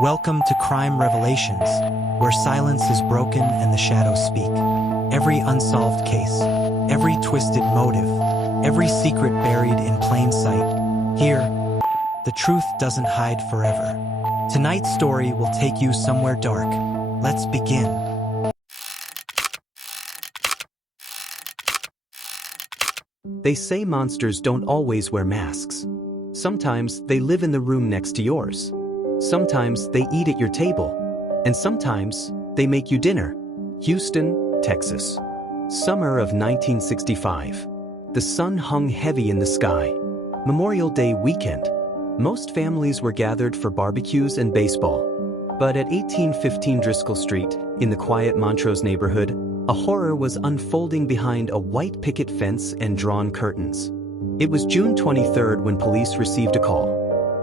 Welcome to Crime Revelations, where silence is broken and the shadows speak. Every unsolved case, every twisted motive, every secret buried in plain sight. Here, the truth doesn't hide forever. Tonight's story will take you somewhere dark. Let's begin. They say monsters don't always wear masks. Sometimes they live in the room next to yours. Sometimes they eat at your table. And sometimes they make you dinner. Houston, Texas. Summer of 1965. The sun hung heavy in the sky. Memorial Day weekend. Most families were gathered for barbecues and baseball. But at 1815 Driscoll Street, in the quiet Montrose neighborhood, a horror was unfolding behind a white picket fence and drawn curtains. It was June 23rd when police received a call.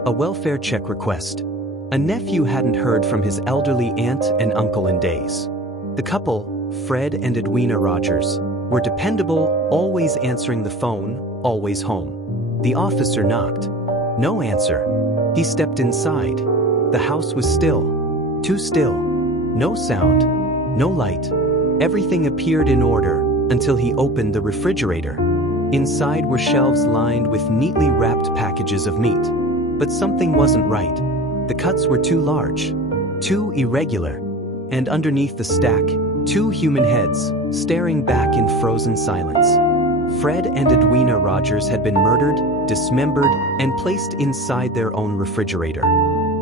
A welfare check request. A nephew hadn't heard from his elderly aunt and uncle in days. The couple, Fred and Edwina Rogers, were dependable, always answering the phone, always home. The officer knocked. No answer. He stepped inside. The house was still. Too still. No sound. No light. Everything appeared in order until he opened the refrigerator. Inside were shelves lined with neatly wrapped packages of meat. But something wasn't right. The cuts were too large, too irregular, and underneath the stack, two human heads, staring back in frozen silence. Fred and Edwina Rogers had been murdered, dismembered, and placed inside their own refrigerator.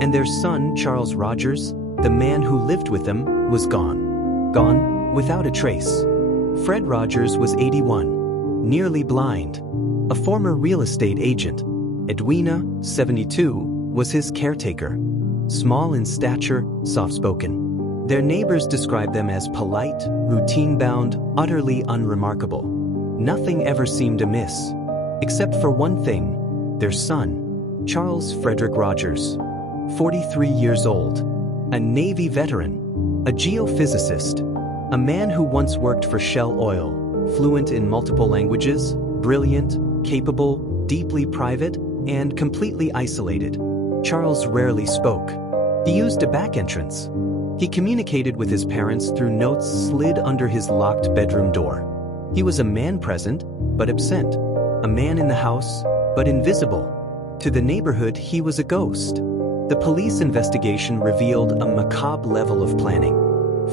And their son, Charles Rogers, the man who lived with them, was gone. Gone without a trace. Fred Rogers was 81, nearly blind, a former real estate agent. Edwina, 72, was his caretaker. Small in stature, soft-spoken. Their neighbors described them as polite, routine-bound, utterly unremarkable. Nothing ever seemed amiss. Except for one thing, their son, Charles Frederick Rogers. 43 years old. A Navy veteran. A geophysicist. A man who once worked for Shell Oil. Fluent in multiple languages, brilliant, capable, deeply private, and completely isolated. Charles rarely spoke. He used a back entrance. He communicated with his parents through notes slid under his locked bedroom door. He was a man present, but absent. A man in the house, but invisible. To the neighborhood, he was a ghost. The police investigation revealed a macabre level of planning.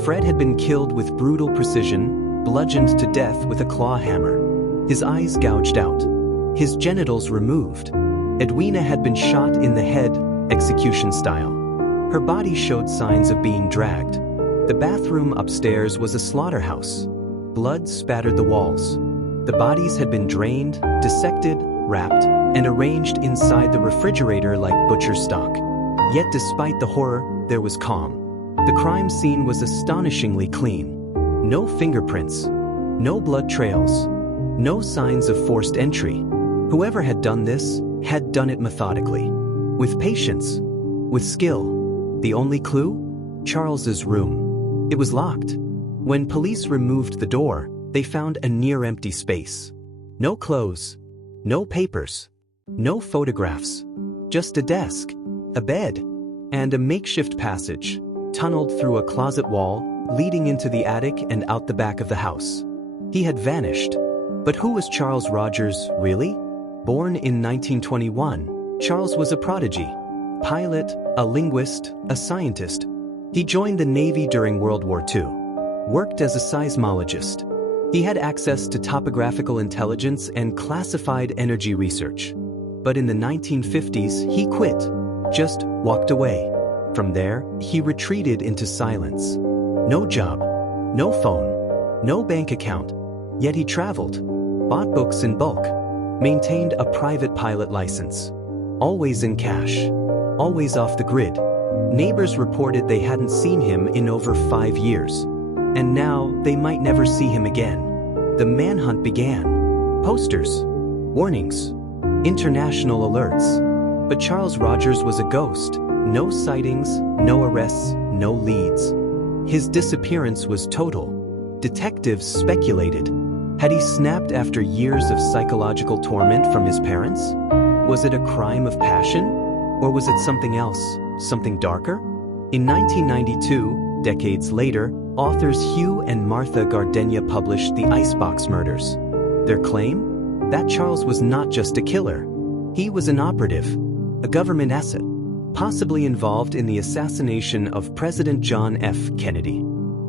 Fred had been killed with brutal precision, bludgeoned to death with a claw hammer. His eyes gouged out. His genitals removed. Edwina had been shot in the head, execution style. Her body showed signs of being dragged. The bathroom upstairs was a slaughterhouse. Blood spattered the walls. The bodies had been drained, dissected, wrapped, and arranged inside the refrigerator like butcher stock. Yet despite the horror, there was calm. The crime scene was astonishingly clean. No fingerprints. No blood trails. No signs of forced entry. Whoever had done this had done it methodically. With patience. With skill. The only clue? Charles's room. It was locked. When police removed the door, they found a near-empty space. No clothes. No papers. No photographs. Just a desk. A bed. And a makeshift passage, tunneled through a closet wall, leading into the attic and out the back of the house. He had vanished. But who was Charles Rogers, really? Born in 1921, Charles was a prodigy. Pilot, a linguist, a scientist. He joined the Navy during World War II. Worked as a seismologist. He had access to topographical intelligence and classified energy research. But in the 1950s, he quit. Just walked away. From there, he retreated into silence. No job. No phone. No bank account. Yet he traveled. Bought books in bulk. Maintained a private pilot license. Always in cash. Always off the grid. Neighbors reported they hadn't seen him in over 5 years. And now they might never see him again. The manhunt began. Posters. Warnings. International alerts. But Charles Rogers was a ghost. No sightings, no arrests, no leads. His disappearance was total. Detectives speculated. Had he snapped after years of psychological torment from his parents? Was it a crime of passion? Or was it something else, something darker? In 1992, decades later, authors Hugh and Martha Gardenia published the Icebox Murders. Their claim? That Charles was not just a killer. He was an operative, a government asset, possibly involved in the assassination of President John F. Kennedy.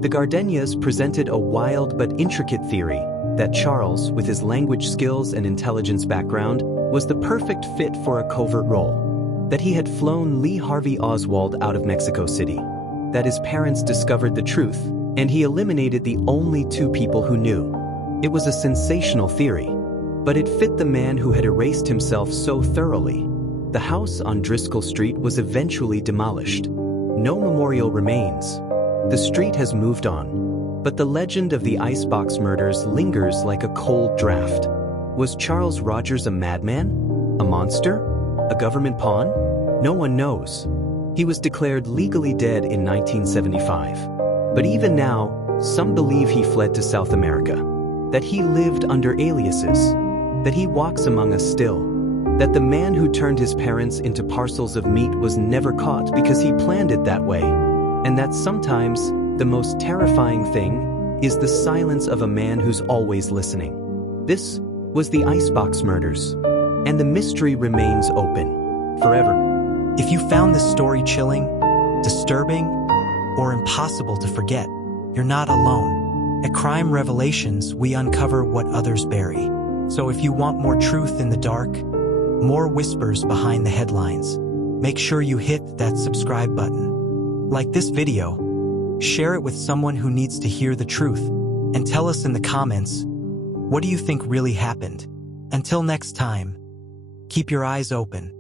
The Gardenias presented a wild but intricate theory that Charles, with his language skills and intelligence background, was the perfect fit for a covert role, that he had flown Lee Harvey Oswald out of Mexico City, that his parents discovered the truth, and he eliminated the only two people who knew. It was a sensational theory, but it fit the man who had erased himself so thoroughly. The house on Driscoll Street was eventually demolished. No memorial remains. The street has moved on, but the legend of the Icebox Murders lingers like a cold draft. Was Charles Rogers a madman? A monster? A government pawn? No one knows. He was declared legally dead in 1975. But even now, some believe he fled to South America, that he lived under aliases, that he walks among us still, that the man who turned his parents into parcels of meat was never caught because he planned it that way, and that sometimes the most terrifying thing is the silence of a man who's always listening. This was the Icebox Murders, and the mystery remains open forever. If you found this story chilling, disturbing, or impossible to forget, you're not alone. At Crime Revelations, we uncover what others bury. So if you want more truth in the dark, more whispers behind the headlines, make sure you hit that subscribe button. Like this video, share it with someone who needs to hear the truth, and tell us in the comments, what do you think really happened? Until next time, keep your eyes open.